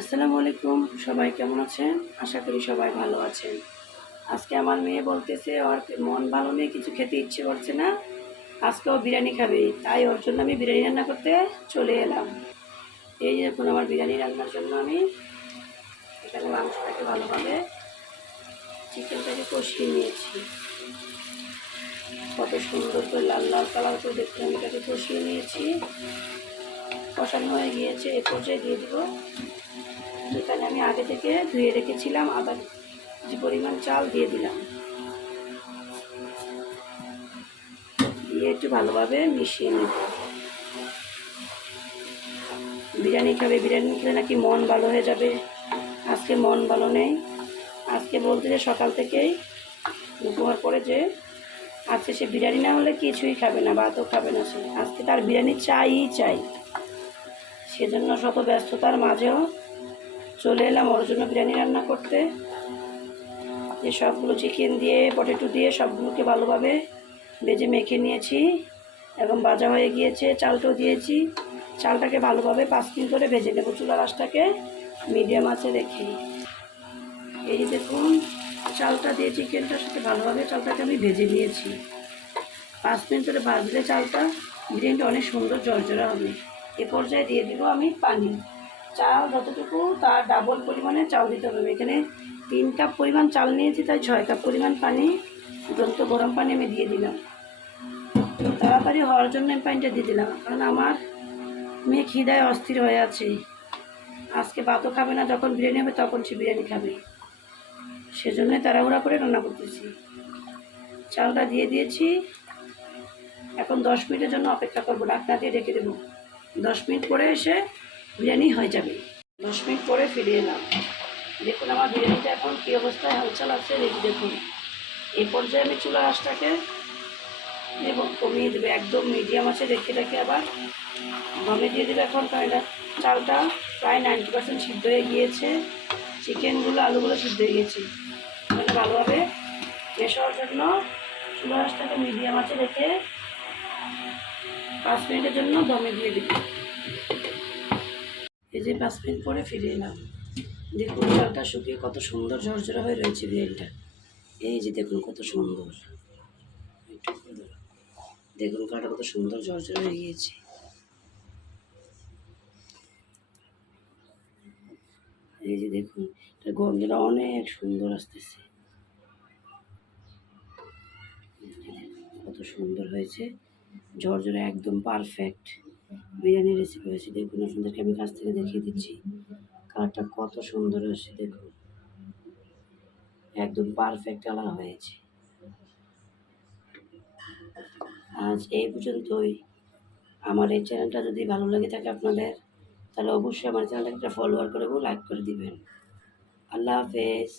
আসসালামু আলাইকুম। সবাই কেমন আছেন? আশা করি সবাই ভালো আছেন। আজকে আমার মেয়ে বলতেছে ওর মন ভালো নেই, কিছু খেতে ইচ্ছে করছে না, আজকে ও বিরিয়ানি খাবে। তাই ওর জন্য আমি বিরিয়ানি রান্না করতে চলে এলাম। এই যে এখন আমার বিরিয়ানি রান্নার জন্য আমি এখানে মাংসটাকে ভালোভাবে চিকেনটাকে কষিয়ে নিয়েছি। কত সুন্দর করে লাল লাল কালার করে দেখতে আমি এটাকে কষিয়ে নিয়েছি। কষানো হয়ে গিয়েছে, এ পর্যায়ে দিয়ে দেবো এখানে আমি আগে থেকে ধুয়ে রেখেছিলাম আদা যে পরিমাণ চাল দিয়ে দিলাম, দিয়ে একটু ভালোভাবে মিশিয়ে নেব। বিরিয়ানি খাবে, বিরিয়ানি খেলে নাকি মন ভালো হয়ে যাবে। আজকে মন ভালো নেই। আজকে বলতে যে সকাল থেকেই দুপুর পরে যে আজকে সে বিরিয়ানি না হলে কিছুই খাবে না, ভাতও খাবে না। সে আজকে তার বিরিয়ানি চাই। সেজন্য শত ব্যস্ততার মাঝেও চলে এলাম ওর জন্য বিরিয়ানি রান্না করতে। যে সবগুলো চিকেন দিয়ে পটেটো দিয়ে সবগুলোকে ভালোভাবে ভেজে মেখে নিয়েছি এবং ভাজা হয়ে গিয়েছে। চালটাও দিয়েছি, চালটাকে ভালোভাবে 5 মিনিট করে ভেজে নেব চুলার আঁচটাকে মিডিয়াম আঁচে রেখে। এই যে দেখুন চালটা দিয়ে চিকেনটার সাথে ভালোভাবে চালটাকে আমি ভেজে নিয়েছি। 5 মিনিট ধরে ভাজলে চালটা বিরিয়ানিটা অনেক সুন্দর ঝরঝরা হবে। এ পর্যায়ে দিয়ে দিব আমি পানি। চাল যতটুকু তার ডাবল পরিমাণে চাল দিতে হবে। এখানে 3 কাপ পরিমাণ চাল নিয়েছি, তাই 6 কাপ পরিমাণ পানি, দুধ গরম পানি আমি দিয়ে দিলাম। তাড়াতাড়ি হওয়ার জন্য আমি পানিটা দিয়ে দিলাম, কারণ আমার মেয়ে খিদায় অস্থির হয়ে আছে। আজকে ভাতও খাবে না, যখন বিরিয়ানি হবে তখন সে বিরিয়ানি খাবে। সেজন্যই তাড়াহুড়া করে রান্না করতেছি। চালটা দিয়ে দিয়েছি। এখন 10 মিনিটের জন্য অপেক্ষা করবো, ঢাকনা দিয়ে রেখে দেবো। 10 মিনিট পরে এসে বিরিয়ানি হয়ে যাবে। 10 মিনিট পরে ফিরে এলাম। দেখুন আমার বিরিয়ানিটা এখন কী অবস্থায় হালচাল আছে দেখুন। এই পর্যায়ে আমি চুলার আঁচটাকে এবং কমিয়ে দেবে, একদম মিডিয়াম আছে রেখে আবার দমে দিয়ে দেবে। এখন চালটা প্রায় 90% সিদ্ধ হয়ে গিয়েছে, চিকেনগুলো আলুগুলো সিদ্ধ হয়ে গিয়েছে। মানে ভালোভাবে মেশানোর জন্য চুলার আঁচটাকে মিডিয়াম আছে রেখে 5 মিনিটের জন্য দমে দিয়ে দেবে। এই যে 5 মিনিট পরে ফিরে এলাম। দেখুন চালটা শুকিয়ে কত সুন্দর ঝরঝরা হয়ে রয়েছে বিরিয়ানিটা। এই যে দেখুন কত সুন্দর, দেখুন কাটা কত সুন্দর ঝরঝরা হয়ে গিয়েছে। এই যে দেখুন গন্ধটা অনেক সুন্দর আসতেছে, কত সুন্দর হয়েছে, ঝরঝরা একদম পারফেক্ট বিরিয়ানির রেসিপি হয়েছে। দেখুন আপনাদেরকে আমি কাছ থেকে দেখিয়ে দিচ্ছি কালারটা কত সুন্দর হয়েছে। দেখুন একদম পারফেক্ট কালার হয়েছে। আজ এই পর্যন্তই। আমার এই চ্যানেলটা যদি ভালো লেগে থাকে আপনাদের, তাহলে অবশ্যই আমার চ্যানেলটাকে ফলোয়ার করে লাইক করে দিবেন। আল্লাহ হাফেজ।